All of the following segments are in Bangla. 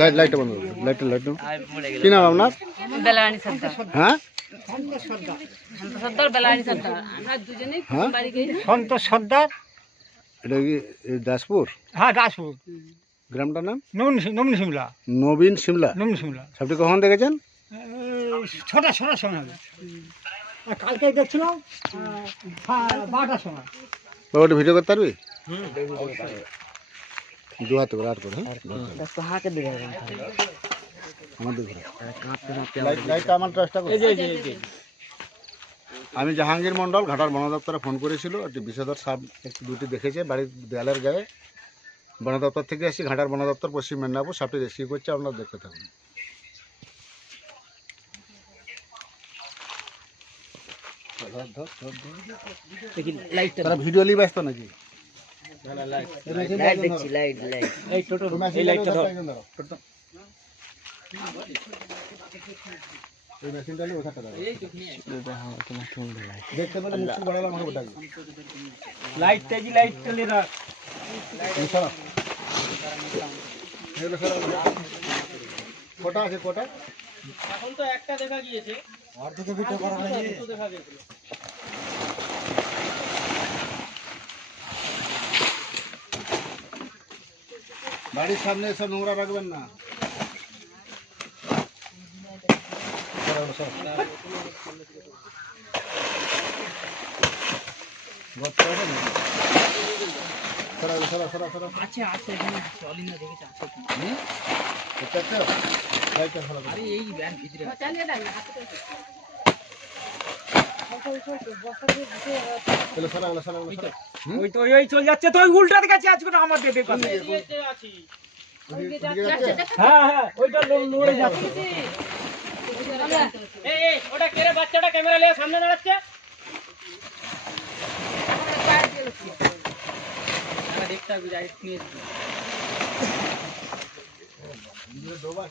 লাইট লাইটটা বন্ধ করুন লাইট কি নাম আপনার? বেলারানী সর্দার। হ্যাঁ? হ্যাঁ? বাড়ি গিয়ে সন্তোষ সর্দার। এটা কি দাসপুর? হ্যাঁ দাসপুর। গ্রামটার নাম? নমনি সিমলা নবীন সিমলা নমনি সিমলা সবটি কখন দেখেছেন? ছটা ছটার সময় হবে। কালকে দেখছিলাম বারোটার সময়। ভিডিও করতে পারবি? দু হাতে করে আর করে। হ্যাঁ আমাদের ঘরে। লাইটটা আমার চেষ্টা করো আমি জাহাঙ্গীর মন্ডল ঘাটার বন দপ্তরে ফোন করেছিল একটি বিষধর সাপ একটি দুটি দেখেছে বাড়ির দেয়ালের গায়ে। বন দপ্তর থেকে এসেছি ঘাটার বন দপ্তর পশ্চিম মেদিনীপুর সাপটি রেস্কিউ করছে আপনারা দেখতে থাকুন। ভিডিও নিয়ে ব্যস্ত নাকি? এই লাইটটা ধর এই মেশিনটা নিয়ে ওঠাতে দাও দেখতে পেলে মুখ বাড়ালে আমাকে ওঠাবে লাইট তেজি লাইট চলে রাখ সরা এগুলো সরা কটা আছে কটা এখন তো একটা দেখা গিয়েছে। অর্ধেকে ভিডিও করা হয়নি। দেখা গেছে বাড়ির সামনে এসব নোংরা রাখবেন না। সরা, সরা। সরা, ওই তো ওই চলে যাচ্ছে তো ওই উল্টা দিকে আছে। আজকে তো আমার দেবে কথা হ্যাঁ হ্যাঁ ওইটা লড়ে যাচ্ছে। এই এই ওটা কেরে বাচ্চাটা? ক্যামেরা নিয়ে সামনে দাঁড়াচ্ছে। দেখতে হবে যাই নিয়ে ডোবা।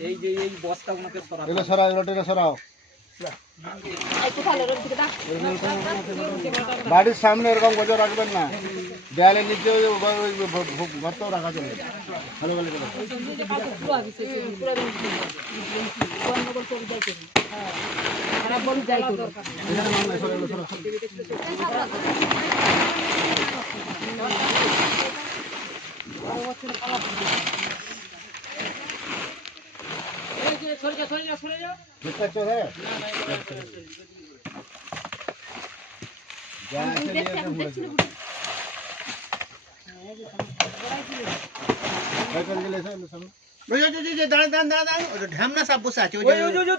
এই যে এই বস্তা ওনাকে সরা এগুলো সরাও এগুলো টেনে সরাও। বাড়ির সামনে এরকম গজর রাখবেন না। দেয়ালের নিচে ওই ওই- ওই ভ- ভ- গর্তও রাখা চলে ভালো ভালো করে এখানে মাল নাই, সরা, এগুলো সরা, সরা। দেখতে পাচ্ছ, হ্যাঁ? যা আছে নিয়ে এসে ভরে দিও। ভাই, করে গেলে এসে, এগুলো সামনে। ওই ওই ওই ওই দাঁড়ান দাঁড়ান দাঁড়ান দাঁড়ান ওই যে ঢ্যামনা সাপ বসে আছে ওই ওই ওই যে ওই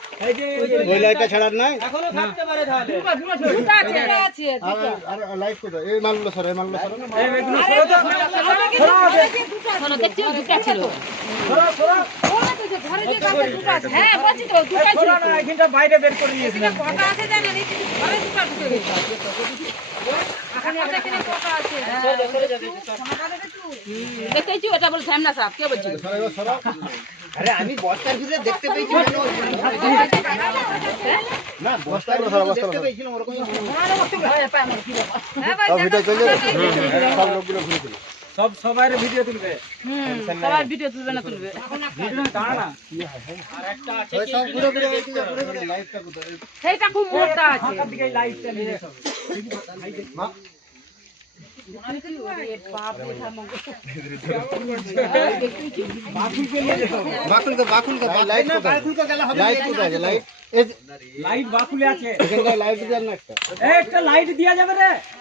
ওই লাইটটা ছাড়ার নাই এখনও থাকতে পারে তাহলে আর লাইট কোথায় এই মালগুলো সর এই মালগুলো সর এই এগুলো সরো তো সরো সরো হ্যাঁ বলছি তো দুটো এই সরো না এখানটা বাইরে বের করে দিয়েছিলাম কথা আছে জানেন ঘরে দুটো ঢুকে গেছে আছে। দেখতেছি ওটা বলছে ঝামনা সাহেব কে বলছি সর এবার সর। আরে আমি বস্তার ভিতরে দেখতে পেয়েছি না বস্তার ভিতরে দেখতে পেয়েছিলাম ওরকম সব ভিডিও সব লোকগুলো ঘুরে সব সবাই ভিডিও তুলবে। সবার ভিডিও তুলবে না তুলবে। ভিডিও দাঁড়া না। আর একটা আছে কি সব ঘুরে ঘুরে ঘুরে ঘুরে ঘুরে লাইটটা কোথায়? সেইটা খুব মোটা আছে। দিকে লাইট সব বাকুল লাইট আছে লাইট এই যে- লাইট বাকুলে আছে। লাইট একটা। একটা লাইট দিয়া যাবে রে।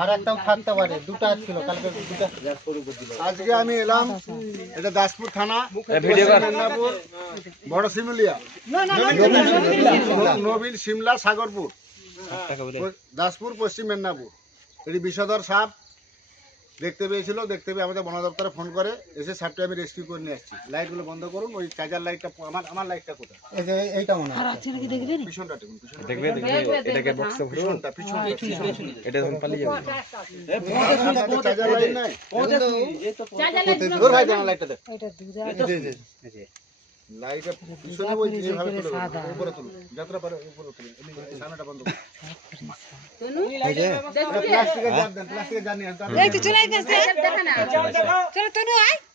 আর একটাও থাকতে পারে দুটো ছিল কালকে দুটো। আজকে আমি এলাম এটা দাসপুর থানা মেদিনীপুর, বড় শিমুলিয়া। নবীন সিমলা সাগরপুর। দাসপুর পশ্চিম মেদিনীপুর। এটি বিষধর সাপ। দেখতে পেয়েছিল দেখতে পেয়ে আমাদের বন দপ্তরে ফোন করে এসে সাপটা আমি রেস্কিউ করে নিয়ে আসছি। লাইটগুলো বন্ধ করুন ওই চার্জার লাইটটা আমার আমার লাইটটা কোথায়? এইটা মনে হয়। পিছনটা দেখুন পিছনটা দেখবে এটাকে বক্সে পিছনটা পিছনটা এটা যখন পালিয়ে যাবে। চার্জার লাইট নাই। চার্জার লাইট ভাই লাইটটা দেখ। লাইটটা পিছনে ওই যেভাবে তুলে উপরে তুলো যাত্রা পারে উপরে তুলো এমনি সামনেটা বন্ধ করো এটা প্লাস্টিকের জার দেন প্লাস্টিকের জার নিয়ে এই তো চলে না চলো তনু আয়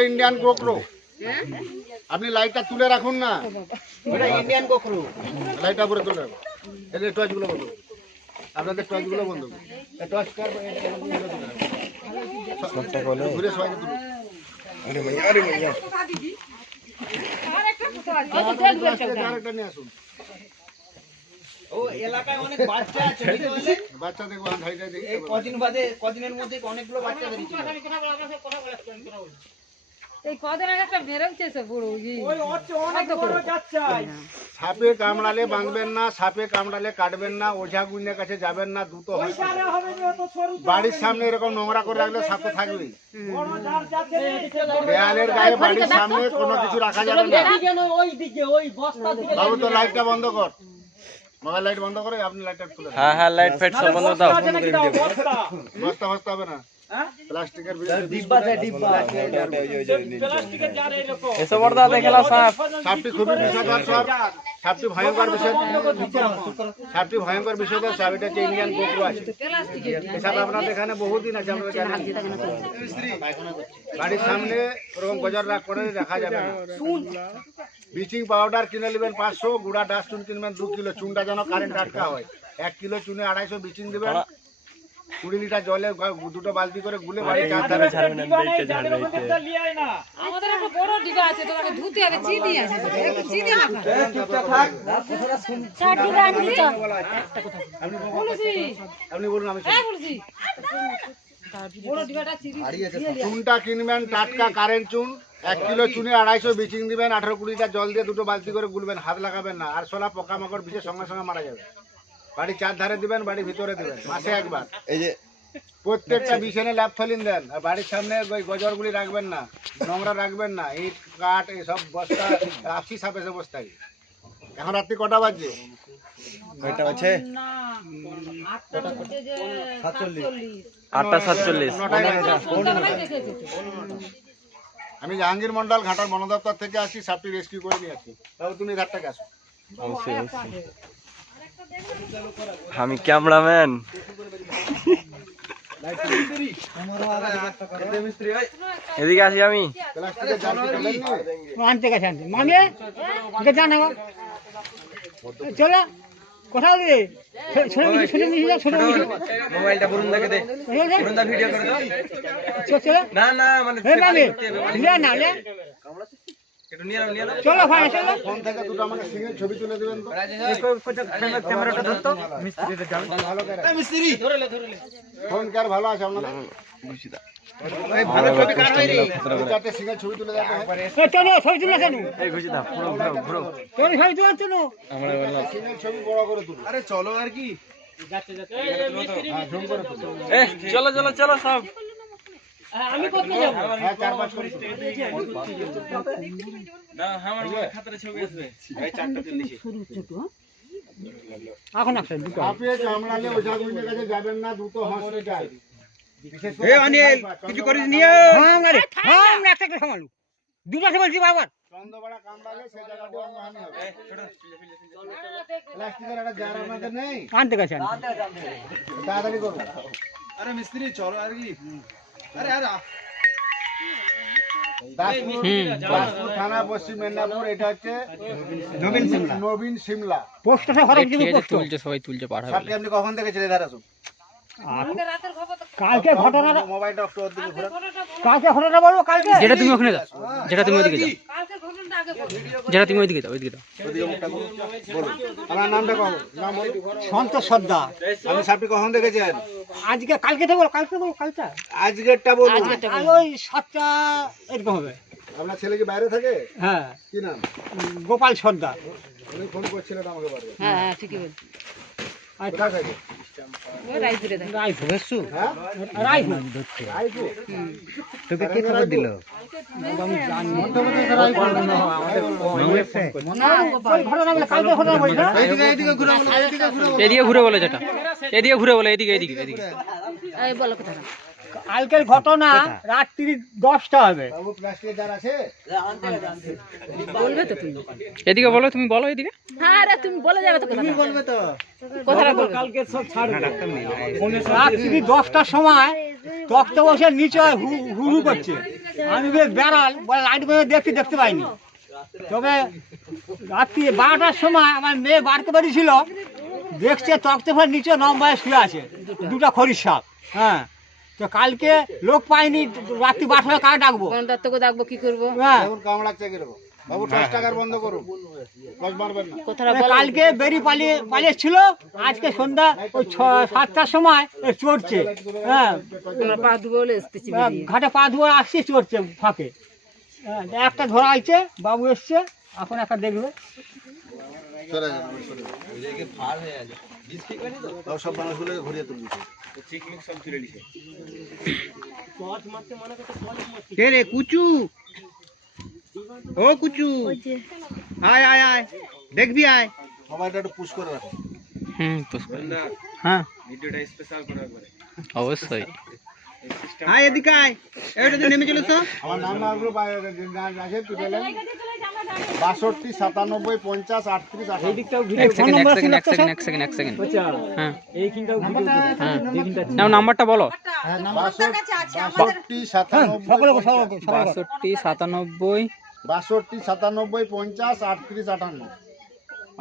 ইন্ডিয়ান কোকরো আপনি লাইটটা তুলে রাখুন না ইন্ডিয়ান কোকরু লাইটটা উপরে তুলে রাখুন এদের টর্চগুলো বন্ধ। আপনাদের টর্চগুলো বন্ধ টর্চ ঘুরে সবাইকে তুলুন আরে ভাই আরে ভাই আর একটা কোথাও আছে এই তো দেখবে প্লাস্টিকের আরেকটা নিয়ে আসুন ও এলাকায় অনেক বাচ্চা আছে বুঝতে বাচ্চা দেখব হাত হাইটা দেখি। এই কদিন বাদে কদিনের মধ্যে অনেকগুলো বাচ্চা বেরিয়েছে এই কদিন আগে একটা বেরোচ্ছে সে বুড়ো জি ওই হচ্ছে অনেক বড় যাচ্ছে সাপে কামড়ালে বাঁধবেন না সাপে কামড়ালে কাটবেন না ওঝা গুইনের কাছে যাবেন না দুটো হয় বাড়ির সামনে এরকম নোংরা করে রাখলে সাপ তো থাকবেই। দেয়ালের গায়ে বাড়ির সামনে কোনো কিছু রাখা যাবে না। কেন ওই দিকে ওই বস্তা দিকে বাবু তো লাইটটা বন্ধ কর। মোবাইল লাইট বন্ধ করে আপনি লাইটটা খুলে হ্যাঁ হ্যাঁ লাইট ফাইট সব বন্ধ দাও বস্তা বস্তা? হবে না। হ্যাঁ? প্লাস্টিকের ভিতরে ডিব্বা আছে ডিব্বা। প্লাস্টিকের জার এরকম। এসব বড়দা দেখলা সাপ সাপটি খুবই বিষয়কর সাপ সাপটি ভয়ঙ্কর বিষয়। সাপটি ভয়ঙ্কর বিষয়কর সাপ এটা হচ্ছে ইন্ডিয়ান গোপ্রো আছে। সাপ আপনাদের এখানে বহুদিন আছে বাড়ির সামনে ওরকম গজার রাখ করে রাখা যাবে না। ব্লিচিং পাউডার কিনে নেবেন পাঁচশো গুঁড়া ডাস্টুন কিনবেন দু কিলো। চুনটা যেন কারেন্ট আটকা হয়। এক কিলো চুনে আড়াইশো ব্লিচিং দেবেন। কুড়ি লিটার জলে দুটো বালতি করে গুলে বাড়ি আমাদের একটা বড় ডিগা আছে তোমাকে ধুতে হবে চিনি আছে একটু চিনি মাখা চার ডিগা আমি দিচ্ছি বলছি। আপনি বলুন আমি হ্যাঁ বলছি। বড় ডিগাটা চিনি চুনটা কিনবেন টাটকা কারেন্ট চুন এক কিলো চুনে আড়াইশো বিচিং দিবেন আঠারো কুড়ি লিটার জল দিয়ে দুটো বালতি করে গুলবেন হাত লাগাবেন না। আর সোলা পোকামাকড় বিচে সঙ্গে সঙ্গে মারা যাবে। বাড়ি চার ধারে দিবেন বাড়ি ভিতরে দিবেন মাসে একবার। এই যে প্রত্যেকটা বিছানে ল্যাপথলিন দেন আর বাড়ির সামনে ওই গজরগুলি রাখবেন না নোংরা রাখবেন না ইট কাঠ এসব বস্তা আপসি সাপ এসে বস্তায়। এখন রাত্রি কটা বাজছে? কয়টা আটটা সাতচল্লিশ। তো। আমি জাহাঙ্গীর মন্ডল ঘাটার বন দপ্তর থেকে আসি সাপটি রেস্কিউ করে নিয়ে আসি। তাহলে তুমি আসো। অবশ্যই অবশ্যই। আমি ক্যামেরাম্যান। এদিকে আসি আমি? আনতে গেছে আনতে। মামি জানা চলো কোথাও রে ছোট মিশি ছোট মিশি যাও ছোট মিশি মোবাইলটা বরুণ দাকে দে। বরুণ দা ভিডিও করে দাও। চলো না না মানে হে না চলো ভাই চলো ফোন থেকে দুটো আমাকে সিঙ্গেল ছবি তুলে দেবেন তো? ক্যামেরাটা ধরতো। ভালো করে। ফোন কি ভালো আছে আপনাদের? ভালো ছবি কাটবে রে দু সিঙ্গেল ছবি তুলে দেওয়া এ, চলো ছবি তুলে কেন এই ঘুষি দাও পুরো ঘুরো ঘুরো। চলো ছবি তুলে চলো আমরা বললাম সিঙ্গেল ছবি বড় করে তুলো আরে চলো আর কি। হ্যাঁ ঝুম করে তুলো চলো চলো চলো সব। আমি করতে যাব? হ্যাঁ চার পাঁচ করে না আমার খাতারে ছবি আসবে এই চারটা তিন দিছি। এখন একটা দুটো। আপনি কামড়ালে ওঝা গুলির কাছে যাবেন না দুটো হসপিটাল করে এ অনিল কিছু করিস নিও হ্যাঁ রে হ্যাঁ আমরা একটা একটা সামালু দুটো বলছি বাবার চন্দ্রপাড়া কামড়ালে সেই জায়গাটি অঙ্গহানি হবে। প্লাস্টিকের একটা জার আপনাদের নেই। আনতে গেছে তাড়াতাড়ি করুন আরে মিস্ত্রি চলো আর কি। থানা পশ্চিম মেদিনীপুর এটা হচ্ছে নবীন সিমলা। নবীন সিমলা। পোস্টটা তুলছে সবাই তুলছে আপনি কখন থেকে ছেলে ধারা কালকে ঘটনাটা মোবাইলটা একটু ওর দিকে ঘুরে কালকে ঘটনাটা বলব কালকে যেটা তুমি ওখানে দাও যেটা তুমি কালকে ঘটনাটা আগে বলো যেটা তুমি ওইদিকে দাও ওইদিকে দাও ওদিকে মুখটা করুন। আমার নামটা কখন নাম বলুন। সন্তোষ সর্দার। সাপটি কখন দেখেছেন? আজকে কালকে তো বলো কালকে বলো কালটা আজকেরটা আর ওই সাতটা এরকম হবে। আপনার ছেলে কি বাইরে থাকে? হ্যাঁ। কি নাম? গোপাল সর্দার। উনি ফোন করছিলেন আমাকে বারবার। হ্যাঁ হ্যাঁ ঠিকই বলছি আর থাকে? তোকে কে খবর দিল ঘটনা বলে কালকে ঘটনা বলি না এদিকে ঘুরে বলে যেটা এদিকে ঘুরে বলে এদিকে এদিকে এদিকে। বলো কোথায় কালকের ঘটনা রাত্রি দশটা হবে। বাবু প্লাস্টিকের জার আছে? বলবে তো তুমি। এদিকে বলো তুমি বলো এদিকে। হ্যাঁ রে তুমি বলে যাবে তো কোথায় বলবে তো। কোথাটা বলবে কালকে সব ছাড়বে। রাত্রি দশটার সময় তক্ত বসে নিচে হু- হুড়ু করছে। আমি বেশ বেড়াল বলে লাইট করে দেখতে দেখতে পাইনি। তবে রাত্রি বারোটার সময় আমার মেয়ে বাড়তে বেরিয়েছিল দেখছে তক্তে নিচে নম্বরে শুয়ে আছে দুটো খরির সাপ। হ্যাঁ। তো কালকে লোক পাইনি রাত্রি বারোটা কার ডাকবো? কোন দত্তকে ডাকবো কি করব? হ্যাঁ। লাগছে কীরকম? কোথাটা মানে কালকে বেরিয়ে পালিয়ে পালিয়েছিল আজকে সন্ধ্যা ওই ছ সাতটার সময় চড়ছে। হ্যাঁ। হ্যাঁ, ঘাটে পা ধুয়ে আসছে চড়ছে ফাঁকে। হ্যাঁ, একটা ধরা হয়েছে বাবু এসছে এখন একটা দেখবে। সরে যান আপনি যান সব মানুষগুলোকে ঘুরিয়ে তুলবি। চিকমিক সব তুলে দিছে কে রে কুচু? ও কুচু। আয় আয় আয়। দেখবি আয়। মোবাইলটা একটু পুশ করে রাখুন হুম পুষ্কর না হ্যাঁ। ভিডিওটা স্পেশাল করে অবশ্যই। আয় এদিকে আয়। এটা নেমে চলো তো। আমার নাম্বারগুলো আছে বাষট্টি সাতানব্বই পঞ্চাশ আটত্রিশ আঠাশ। এক সেকেন্ড এক সেকেন্ড এক সেকেন্ড এক সেকেন্ড এক সেকেন্ড হ্যাঁ। এইখানটাও হ্যাঁ নাও নাম্বারটা বলো। বাষট্টি সাতানব্বই সকলে সকলে সকলে বাষট্টি সাতানব্বই। বাষট্টি সাতানব্বই পঞ্চাশ আটত্রিশ আটান্ন।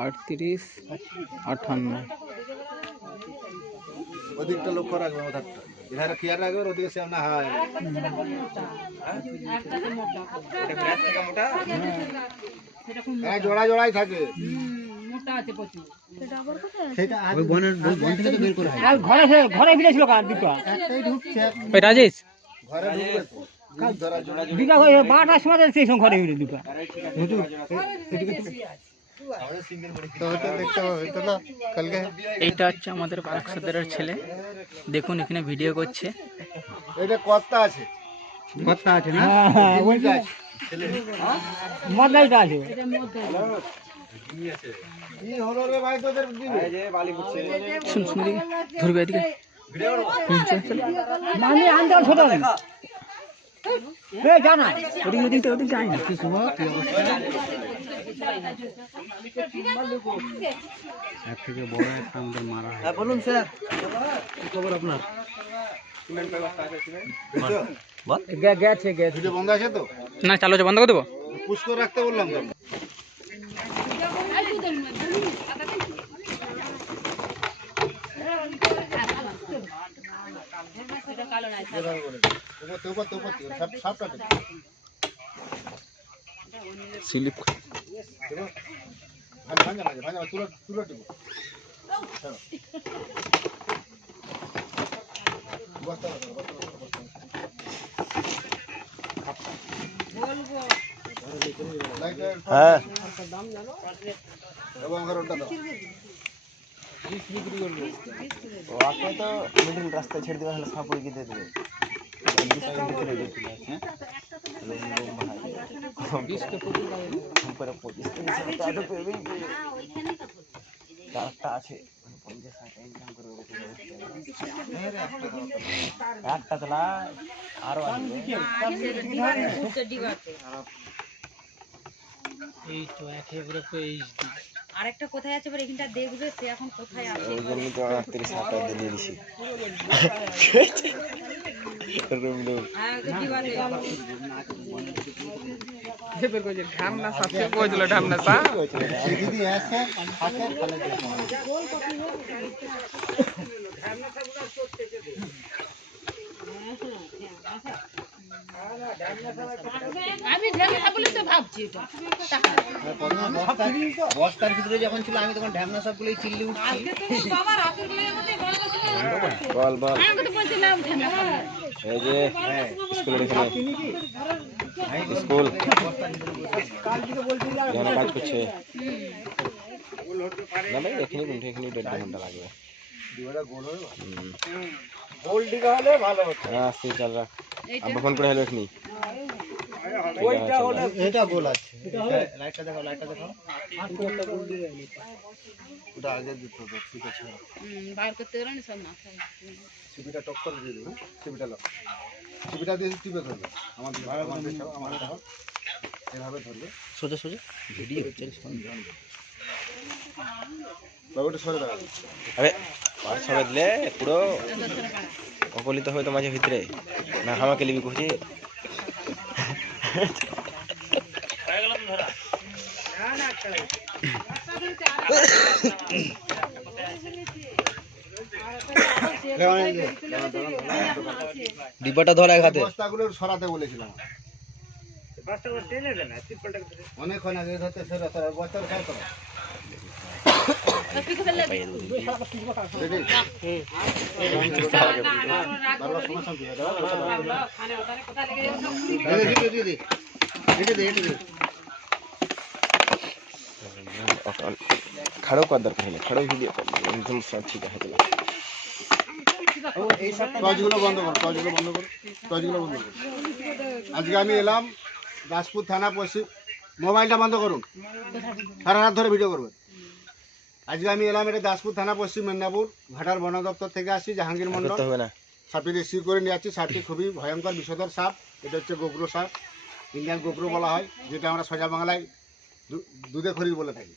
আটত্রিশ আটান্ন। ওদিকটা লক্ষ্য রাখবেন ওধারটা এধারে খেয়াল রাখবেন ওদিকে সে না হয়। হ্যাঁ জোড়া জোড়াই থাকে। মোটা আছে। ঘরে ঘরে ফিরেছিল কার দুটো ওই রাজেশ? ঘরে ঢুকবে তো। ধরা জোড়া দুটো ওই বারোটার সময় সেই সময় ঘরে দুটো এইটা হচ্ছে আমাদের বাক্সদারের ছেলে। দেখুন এখানে ভিডিও করছে। এটা কর্তা আছে। আছে না? হ্যাঁ হ্যাঁ আছে। শুন শুন এদিকে ধরবে এদিকে। চল, চল। মানে আনতে ছোট এ জানা। ওদিকে ওদিকে ওদিকে যাই না। গেছে গেছে। ভিডিও বন্ধ আছে তো? না চালু আছে বন্ধ করে দেবো? পুশ করে রাখতে বললাম তো উপর থেকে উপর থেকে উপর থেকে সব সবটা দেবে। স্লিপ দেবো? ভাঙা ভাঙা না ভাঙা তুলো তুলো দেবো ছাড়ো। বস্তা রাখো, বস্তা রাখো, বস্তা রাখো। লাইটের এবং আমার ওটা দাও রাস্তায় ছেড়ে দেবে তাহলে সাপ উড়িয়ে দিয়ে দেবে একটা তোলা আরও এই তো একেবারে আরেকটা কোথায় আছে এবার এখানটা দেখবে সে এখন কোথায় আছে। আমি ঢেলে বলে তো ভাবছি এটা ভিতরে যখন ছিল আমি তখন ঢ্যামনা সবগুলোই চিল্লি উঠছি বল বল বলছিলাম এই যে স্কুলের এখানে স্কুল এখানে কাজ করছে না ভাই এখানে কিন্তু এখানে দেড় দু ঘণ্টা লাগবে গোল ডিগা হলে ভালো হতো হ্যাঁ আসতে চাল রাখ আব্বা ফোন করে হলো এখানে এটা গোল আছে লাইটটা দেখাও লাইটটা দেখাও ওটা আগে দিতে হবে ঠিক আছে বার করতে গেলে না সব মাথায় সিবিটা টক করে দিয়ে দেবে সিবিটা লাও। সিবিটা দিয়ে টিপে ধরবে। আমার দিকে আমার এভাবে ধরবে। সোজা সোজা। ভিডিও বাবুটা সরে দাঁড়াবে আরে পাঁচ ছবে দিলে পুরো অকলিত হবে তো মাঝে ভিতরে। না আমাকে লিবি কুচি ডিব্বাটা ধর এক হাতে বস্তাগুলো সরাতে বলেছিলাম অনেকক্ষণ আগে ধরতে সরে সরে বস্তার খাই করো রেডি বারবার সময় শান্তি হয় দাঁড়াও, দাঁড়াও, দাঁড়াও। এই যে, দিয়ে দে, দিয়ে দে। এটে দে, এটে দে। खड़ो कर दरकार है खड़ो वीडियो कर एकदम सब ठीक है चलो টর্চগুলো বন্ধ করো টর্চগুলো বন্ধ করো টর্চগুলো বন্ধ করো। আজকে আমি এলাম দাসপুর থানা পশ্চিম। মোবাইলটা বন্ধ করুন। সারা রাত ধরে ভিডিও করবেন। আজকে আমি এলাম এটা দাসপুর থানা পশ্চিম মেদিনীপুর ঘাটার বন দপ্তর থেকে আসছি জাহাঙ্গীর মন্ডল সাপটি রেস্কিউ করে নিয়ে যাচ্ছি। সাপটি খুবই ভয়ঙ্কর বিষধর সাপ। এটা হচ্ছে গোগ্রো সাপ ইন্ডিয়ান গোগ্রো বলা হয় যেটা আমরা সোজা বাংলায় দুধে খড়ি বলে থাকি।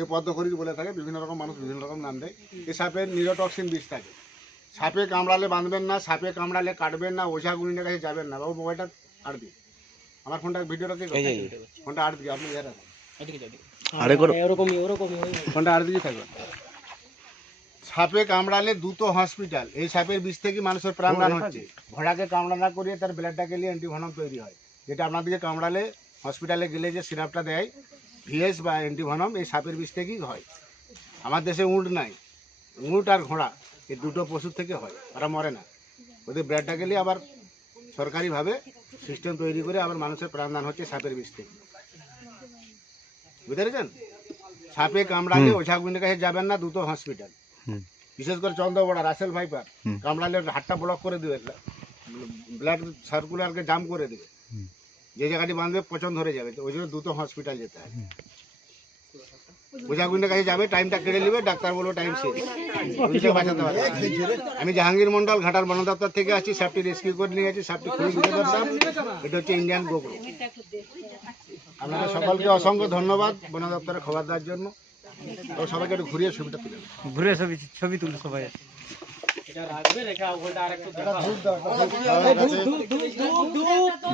কেউ পদ্ম খড়ি বলে থাকে বিভিন্ন রকম মানুষ বিভিন্ন রকম নাম দেয়। এই সাপের নিরোটক্সিন বিষ থাকে। সাপে কামড়ালে বাঁধবেন না সাপে কামড়ালে কাটবেন না ওঝা গুলিনের কাছে যাবেন না। বাবু মোবাইলটা আট দিন। আমার ফোনটা ভিডিওটা কে ফোনটা আট দিকে আপনি ইয়ে আরে ফোনটা আট দিকে থাকবে। সাপে কামড়ালে দ্রুত হসপিটাল। এই সাপের বিষ থেকে মানুষের প্রাণদান হচ্ছে। ঘোড়াকে কামড়া না করিয়ে তার ব্লাডটাকে নিয়ে অ্যান্টিভনম তৈরি হয়। যেটা আপনাদেরকে কামড়ালে হসপিটালে গেলে যে সিরাপটা দেয় ভিএস বা অ্যান্টিভনম এই সাপের বিষ থেকেই হয়। আমার দেশে উঁট নাই। উঁট আর ঘোড়া এই দুটো পশুর থেকে হয় ওরা মরে না। ওদের ব্লাডটাকে নিয়ে আবার সরকারিভাবে সিস্টেম তৈরি করে আবার মানুষের প্রাণদান হচ্ছে সাপের বিষ থেকে। বুঝতে পেরেছেন? সাপে কামড়ালে ওঝা গুন্ডের কাছে যাবেন না দুটো হসপিটাল। বিশেষ করে চন্দ্রবড়া রাসেল ভাইপার। কামড়ালে হাতটা ব্লক করে দেবে ব্লাড সার্কুলারকে জাম করে দেবে। যে জায়গাটি বাঁধবে পচন ধরে যাবে ওই জন্য দ্রুত হসপিটাল যেতে হয় ওঝা গুন্ডের কাছে যাবে টাইমটা কেড়ে নেবে, ডাক্তার বলব টাইম শেষ। বাঁচাতে পারবে আমি জাহাঙ্গীর মন্ডল ঘাটার বন দপ্তর থেকে আছি সাপটি রেস্কিউ করে নিয়ে গেছি সাপটি খুবই বিপদের সাপ এটা হচ্ছে ইন্ডিয়ান গোগ্রো আপনাদের সকলকে অসংখ্য ধন্যবাদ বন দপ্তরে খবর দেওয়ার জন্য। সবাইকে একটু ঘুরিয়ে ছবিটা তুলে ঘুরে ছবি ছবি তুলে সবাই।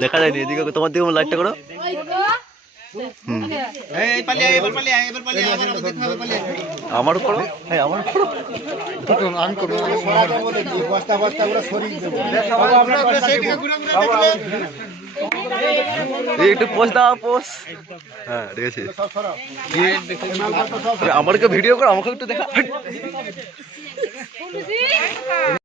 দেখা যায়নি, এদিকে তোমার দিকে লাইটটা করো। আমার করো। হ্যাঁ আমার করো। একটু পোস্ট দাও পোস্ট হ্যাঁ ঠিক আছে। আমারকে ভিডিও করো আমাকে একটু দেখা। Musik!